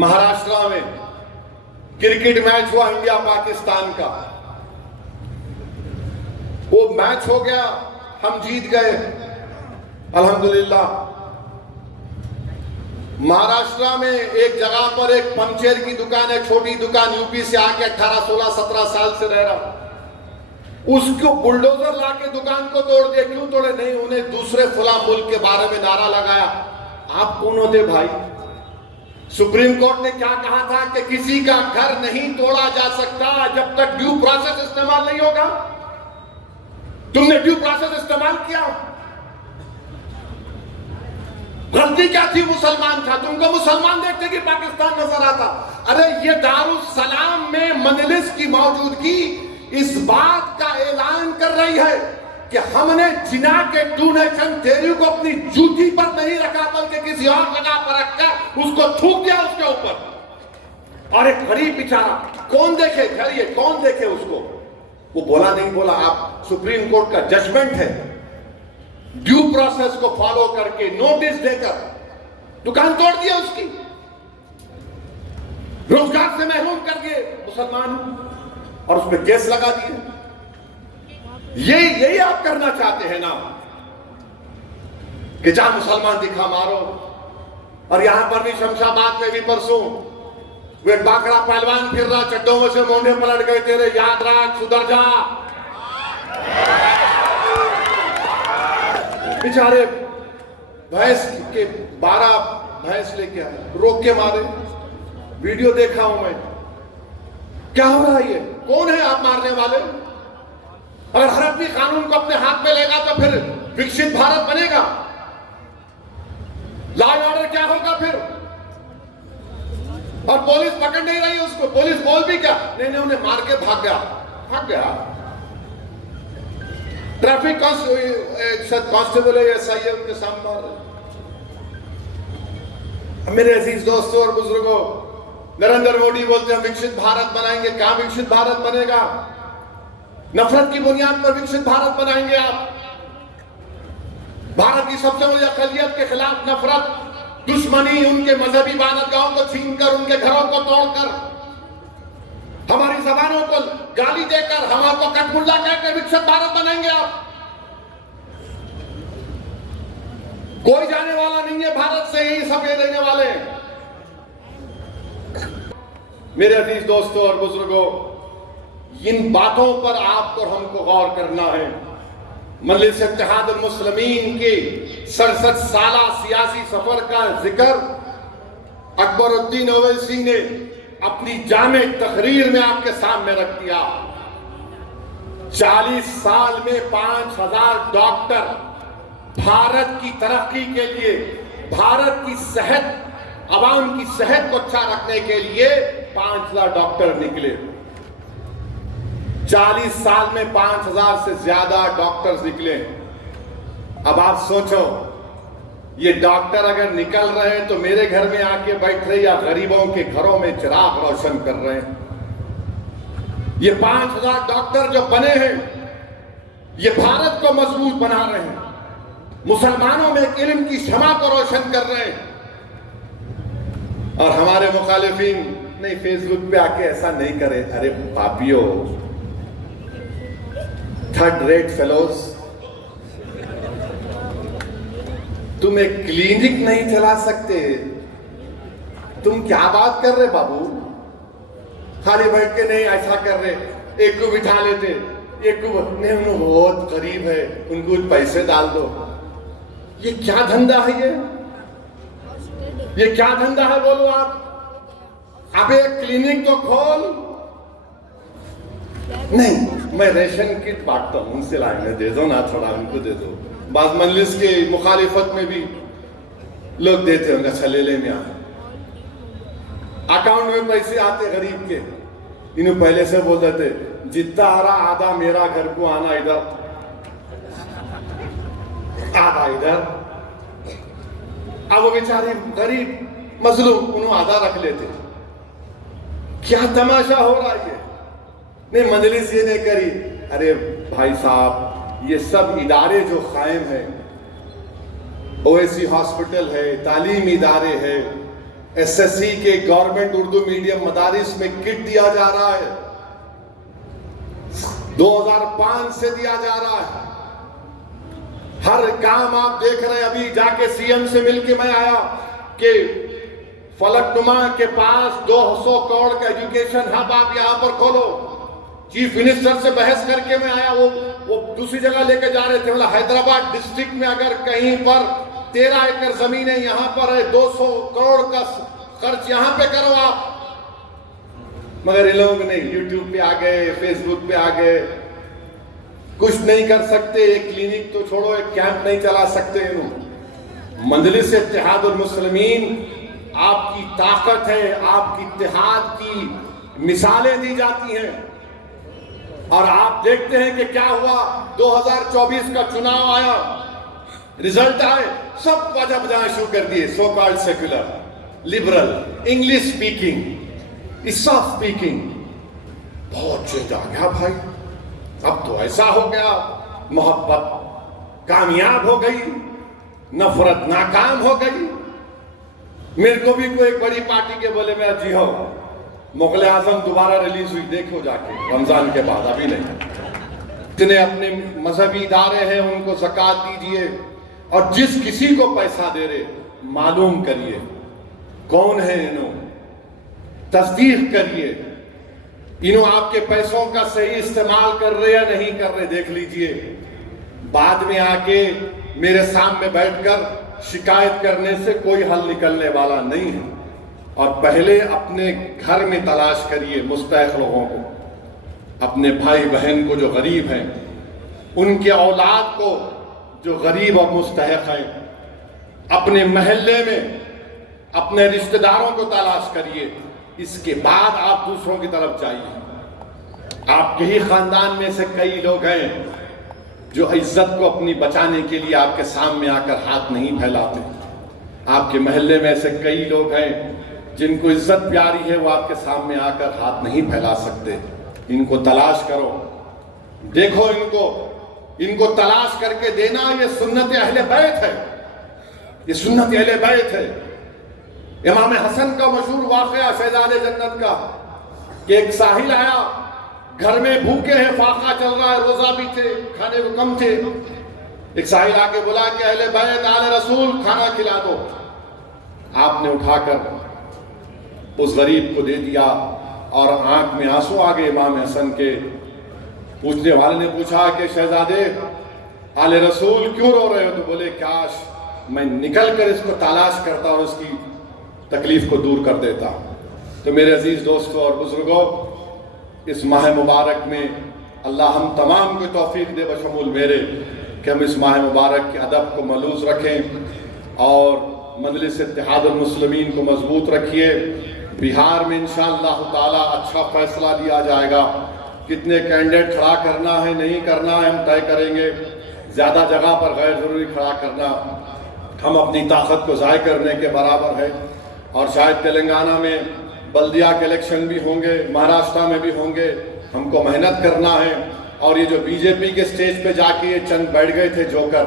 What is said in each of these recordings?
महाराष्ट्र में cricket match हुआ India Pakistan का। वो मैच हो गया, हम जीत गए अल्हम्दुलिल्लाह। महाराष्ट्र में एक जगह पर एक पंचर की दुकान है, छोटी दुकान, यूपी से आके 18, 16, 17 साल से रह रहा, उसको बुलडोजर लाके दुकान को तोड़ दिया। क्यों तोड़े? नहीं, उन्हें दूसरे फला मुल्क के बारे में नारा लगाया। आप कौन होते भाई? सुप्रीम कोर्ट ने क्या कहा था कि किसी का घर नहीं तोड़ा जा सकता जब तक ड्यू प्रोसेस इस्तेमाल नहीं होगा। तुमने ड्यू प्रोसेस इस्तेमाल किया, गलती क्या थी? मुसलमान था, तुमको मुसलमान देखते कि पाकिस्तान नजर आता। अरे ये दारुस सलाम में मजलिस की मौजूदगी इस बात का ऐलान कर रही है कि हमने जिना के डोनेशन थ्योरी को अपनी जूती पर नहीं रखा, बल्कि किसी और जगह पर रखकर उसको थूक दिया उसके ऊपर। और एक गरीब बेचारा, कौन देखे घर, ये कौन देखे उसको? वो बोला नहीं बोला, आप सुप्रीम कोर्ट का जजमेंट है, ड्यू प्रोसेस को फॉलो करके नोटिस देकर दुकान तोड़ दिया उसकी, रोजगार से महरूम कर दिए मुसलमान, और उस पर केस लगा दिए। यही आप करना चाहते हैं ना कि जहां मुसलमान दिखा मारो। और यहां पर भी शमशाबाद में भी परसों वे बाकड़ा पहलवान फिर रहा, चड्डों में से मोंढे पलट गए तेरे, याद रख, सुधर जा। बेचारे भैंस के 12 भैंस लेके आए, रोक के मारे। वीडियो देखा हूं मैं। क्या हो रहा है? ये कौन है आप मारने वाले? अगर हर आदमी कानून को अपने हाथ में लेगा तो फिर विकसित भारत बनेगा। लॉ एंड ऑर्डर क्या होगा फिर? और पुलिस पकड़ नहीं रही उसको, पुलिस बोल भी क्या? नहीं, उन्हें मार के भाग गया। ट्रैफिक कांस्टेबल है, एसआई है, उनके सामने। मेरे अजीज दोस्तों और बुजुर्गों, नरेंद्र मोदी बोलते हैं विकसित भारत बनाएंगे। क्या विकसित भारत बनेगा? नफरत की बुनियाद पर विकसित भारत बनाएंगे आप। भारत की सबसे बड़ी अक़लियत के खिलाफ नफरत, दुश्मनी, उनके मजहबी इबादतगाहों को छीनकर, उनके घरों को तोड़कर, हमारी जबानों को गाली देकर, हमारे कटमुल्ला कहकर विकसित भारत बनाएंगे आप। कोई जाने वाला नहीं है भारत से, यही सब ये रहने वाले हैं। मेरे अजीज दोस्तों और बुजुर्गों, इन बातों पर आपको और हमको गौर करना है। मजलिस इत्तेहादुल मुस्लिमीन के 67 साला सियासी सफर का जिक्र अकबरुद्दीन ओवैसी ने अपनी जामे तकरीर में आपके सामने रख दिया। 40 साल में 5000 डॉक्टर भारत की तरक्की के लिए, भारत की सेहत, अवाम की सेहत को अच्छा रखने के लिए 5 लाख डॉक्टर निकले। 40 साल में 5000 से ज्यादा डॉक्टर्स निकले। अब आप सोचो, ये डॉक्टर अगर निकल रहे हैं तो मेरे घर में आके बैठ रहे या गरीबों के घरों में चिराग रोशन कर रहे हैं। ये 5000 डॉक्टर जो बने हैं, ये भारत को मजबूत बना रहे हैं, मुसलमानों में इल्म की शमा को रोशन कर रहे हैं। और हमारे मुखालिफिन नहीं, फेसबुक पे आके ऐसा नहीं करे। अरे पापियों, थर्ड रेट फेलोज, तुम एक क्लिनिक नहीं चला सकते? तुम क्या बात कर रहे बाबू? खाली बैठ के नहीं ऐसा कर रहे, एक को बिठा लेते, एक को नहीं, उन्हें बहुत गरीब है, उनको पैसे डाल दो। ये क्या धंधा है? ये क्या धंधा है बोलो आप? अब एक क्लिनिक तो खोल। नहीं, मैं रेशन किट बांटता हूं, उनसे लाएंगे, दे दो ना, थोड़ा उनको दे दो। बाद मजलिस के मुखालिफत में भी लोग देते होंगे, अच्छा ले लेंगे। अकाउंट में पैसे आते गरीब के, इन्हें पहले से बोल देते जितना आ रहा आधा मेरा, घर को आना इधर, आधा इधर। अब वो बेचारे गरीब मजलूम, उन्होंने आधा रख लेते। क्या तमाशा हो रहा है? नहीं, मजलिस ये नहीं करी। अरे भाई साहब, ये सब इदारे जो कायम हैं, ओवैसी हॉस्पिटल है, तालीमी इदारे हैं, एसएससी के गवर्नमेंट उर्दू मीडियम मदारिस में किट दिया जा रहा है, 2005 से दिया जा रहा है। हर काम आप देख रहे हैं। अभी जाके सीएम से मिलके मैं आया कि फलकनुमा के पास 200 करोड़ का एजुकेशन हब आप यहां पर खोलो। चीफ मिनिस्टर से बहस करके मैं आया, वो दूसरी जगह लेके जा रहे थे। मतलब हैदराबाद डिस्ट्रिक्ट में अगर कहीं पर 13 एकड़ जमीन है, यहां पर है 200 करोड़ का खर्च यहां पे करो आप। मगर ये लोग नहीं, यूट्यूब पे आ गए, फेसबुक पे आ गए, कुछ नहीं कर सकते। एक क्लिनिक तो छोड़ो, एक कैंप नहीं चला सकते। मजलिस इत्तेहादुल मुस्लिमीन आपकी ताकत है, आपकी इत्तेहाद की मिसालें दी जाती हैं। और आप देखते हैं कि क्या हुआ। 2024 का चुनाव आया, रिजल्ट आए, सब वजह बजाना शुरू कर दिए। So called secular, liberal, English speaking, ईसा स्पीकिंग। बहुत चेंज आ गया भाई। अब तो ऐसा हो गया, मोहब्बत कामयाब हो गई, नफरत नाकाम हो गई। मेरे को भी कोई एक बड़ी पार्टी के बोले मैं जी हो, मुगल आजम दोबारा रिलीज हुई, देखो जाके रमजान के बाद, अभी नहीं। जितने अपने मजहबी इदारे हैं उनको ज़कात दीजिए, और जिस किसी को पैसा दे रहे मालूम करिए कौन है इन्हों, तस्दीक करिए इन्हों आपके पैसों का सही इस्तेमाल कर रहे या नहीं कर रहे, देख लीजिए। बाद में आके मेरे सामने बैठकर शिकायत करने से कोई हल निकलने वाला नहीं है। और पहले अपने घर में तलाश करिए मुस्तहिक लोगों को, अपने भाई बहन को जो गरीब हैं, उनके औलाद को जो गरीब और मुस्तहिक हैं, अपने महल्ले में अपने रिश्तेदारों को तलाश करिए। इसके बाद आप दूसरों की तरफ जाइए। आपके ही खानदान में से कई लोग हैं जो इज्जत को अपनी बचाने के लिए आपके सामने आकर हाथ नहीं फैलाते। आपके महल्ले में से कई लोग हैं जिनको इज्जत प्यारी है, वो आपके सामने आकर हाथ नहीं फैला सकते। इनको तलाश करो, देखो इनको तलाश करके देना। ये सुन्नत अहले बैत है, ये सुन्नत अहले बैत है। इमाम हसन का मशहूर वाक़या शहजादे जन्नत का कि एक साहिल आया, घर में भूखे हैं, फाका चल रहा है, रोजा भी थे, खाने को कम थे। एक साहिल आके बोला कि अहले बैत आले रसूल खाना खिला दो। आपने उठाकर उस गरीब को दे दिया और आंख में आंसू आ गए इमाम हसन के। पूछने वाले ने पूछा कि शहजादे आले रसूल क्यों रो रहे हो? तो बोले काश मैं निकल कर इसको तलाश करता और उसकी तकलीफ को दूर कर देता। तो मेरे अजीज दोस्तों और बुजुर्गों, इस माह मुबारक में अल्लाह हम तमाम को तौफीक दे बशमूल मेरे कि हम इस माह मुबारक के अदब को मलूज़ रखें और मजलिस इत्तेहादुल मुस्लिमीन को मजबूत रखिए। बिहार में इंशाअल्लाह ताला अच्छा फैसला लिया जाएगा। कितने कैंडिडेट खड़ा करना है नहीं करना है हम तय करेंगे। ज़्यादा जगह पर गैर ज़रूरी खड़ा करना हम अपनी ताकत को ज़ाय करने के बराबर है। और शायद तेलंगाना में बल्दिया के इलेक्शन भी होंगे, महाराष्ट्र में भी होंगे। हमको मेहनत करना है। और ये जो बीजेपी के स्टेज पे जाके ये चंद बैठ गए थे जोकर,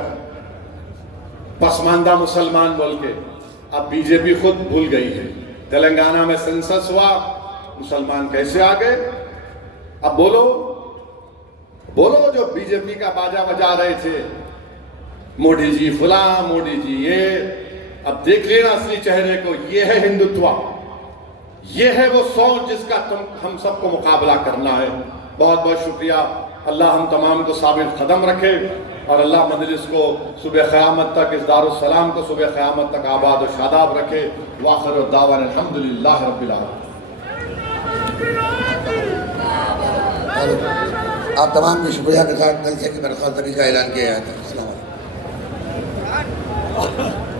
पसमानदा मुसलमान बोल के, अब बीजेपी खुद भूल गई है। तेलंगाना में सेंसस हुआ, मुसलमान कैसे आ गए? अब बोलो जो बीजेपी का बाजा बजा रहे थे, मोदी जी फुला, मोदी जी ये। अब देख लेना असली चेहरे को। ये है हिंदुत्व, ये है वो सोच जिसका हम सबको मुकाबला करना है। बहुत बहुत शुक्रिया। अल्लाह हम तमाम को साबित कदम रखे और अल्लाह मजलिस को सुबह क़यामत तक, इस दारुस्सलाम को सुबह क़यामत तक आबाद और शादाब रखे। वाखिर दावाना अल्हम्दुलिल्लाह रब्बिल आलमीन। आप तमाम की शुक्रिया के साथ जलसे की बरखास्तगी का ऐलान किया जाता है। अस्सलाम वालेकुम।